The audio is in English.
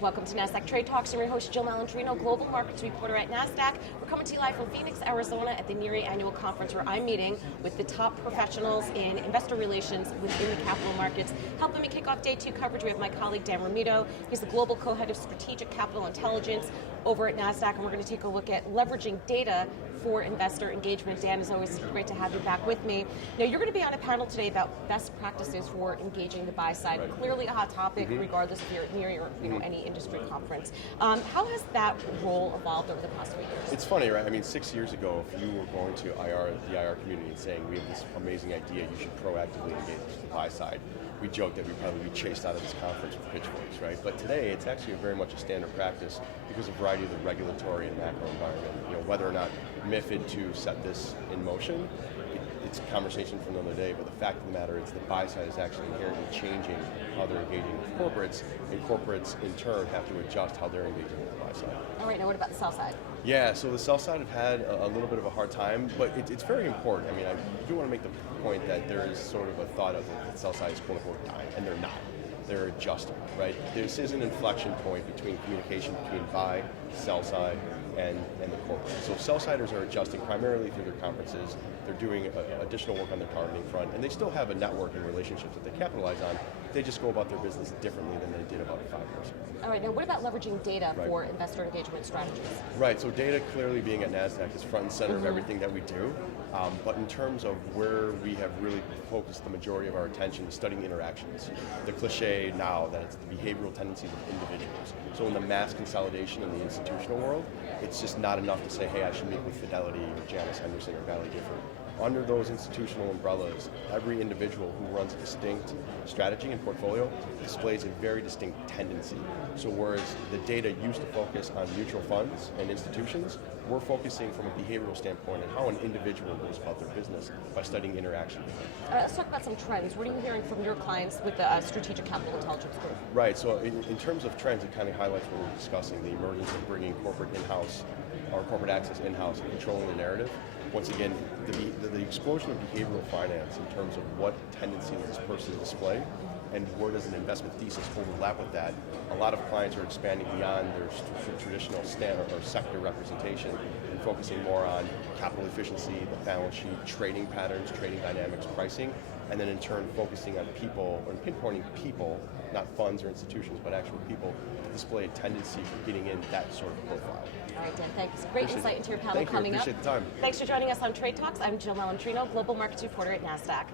Welcome to Nasdaq Trade Talks. I'm your host, Jill Malandrino, Global Markets Reporter at Nasdaq. We're coming to you live from Phoenix, Arizona at the NERI Annual Conference, where I'm meeting with the top professionals in investor relations within the capital markets. Helping me kick off day two coverage, we have my colleague, Dan Romito. He's the Global Co-Head of Strategic Capital Intelligence over at Nasdaq, and we're going to take a look at leveraging data for investor engagement. Dan, as always, great to have you back with me. Now, you're going to be on a panel today about best practices for engaging the buy side. Right. Clearly a hot topic, regardless if you're at NERI or any industry conference. How has that role evolved over the past few years? It's funny, right? I mean, 6 years ago, if you were going to the IR community and saying, we have this amazing idea, you should proactively engage the buy side, we joked that we'd probably be chased out of this conference with pitchforks, right? But today, it's actually very much a standard practice because of a variety of the regulatory and macro environment. You know, whether or not MiFID II set this in motion, it's a conversation for another day, but the fact of the matter is the buy side is actually inherently changing how they're engaging with corporates, and corporates in turn have to adjust how they're engaging with the buy side. All right, now what about the sell side? Yeah, so the sell side have had a little bit of a hard time, but it's very important. I mean, I do want to make the point that there is sort of a thought of the sell side is quote unquote dying, and they're not. They're adjusting, right? This is an inflection point between communication between buy, sell side, and the corporate. So sell-siders are adjusting primarily through their conferences. They're doing additional work on their targeting front, and they still have a network and relationships that they capitalize on. They just go about their business differently than they did about 5 years ago. All right, now what about leveraging data for investor engagement strategies? Right, so data clearly being at Nasdaq is front and center of everything that we do. But in terms of where we have really focused the majority of our attention is studying interactions. The cliche now that it's the behavioral tendencies of individuals. So in the mass consolidation in the institutional world, it's just not enough to say, hey, I should meet with Fidelity or Janus Henderson or Valley Gifford. Under those institutional umbrellas, every individual who runs a distinct strategy and portfolio displays a very distinct tendency. So whereas the data used to focus on mutual funds and institutions, we're focusing from a behavioral standpoint on how an individual goes about their business by studying interaction. Let's talk about some trends. What are you hearing from your clients with the Strategic Capital Intelligence Group? Right, so in terms of trends, it kind of highlights what we're discussing, the emergence of bringing corporate in-house, or corporate access in-house and controlling the narrative. Once again, the explosion of behavioral finance in terms of what tendencies this person display and where does an investment thesis overlap with that. A lot of clients are expanding beyond their traditional standard or sector representation and focusing more on capital efficiency, the balance sheet, trading patterns, trading dynamics, pricing, and then in turn focusing on people, or pinpointing people, not funds or institutions, but actual people to display a tendency for getting in that sort of profile. All right, Dan, thanks. Great insight into your panel coming up. Appreciate the time. Thanks for joining us on Trade Talks. I'm Jill Malandrino, Global Markets Reporter at Nasdaq.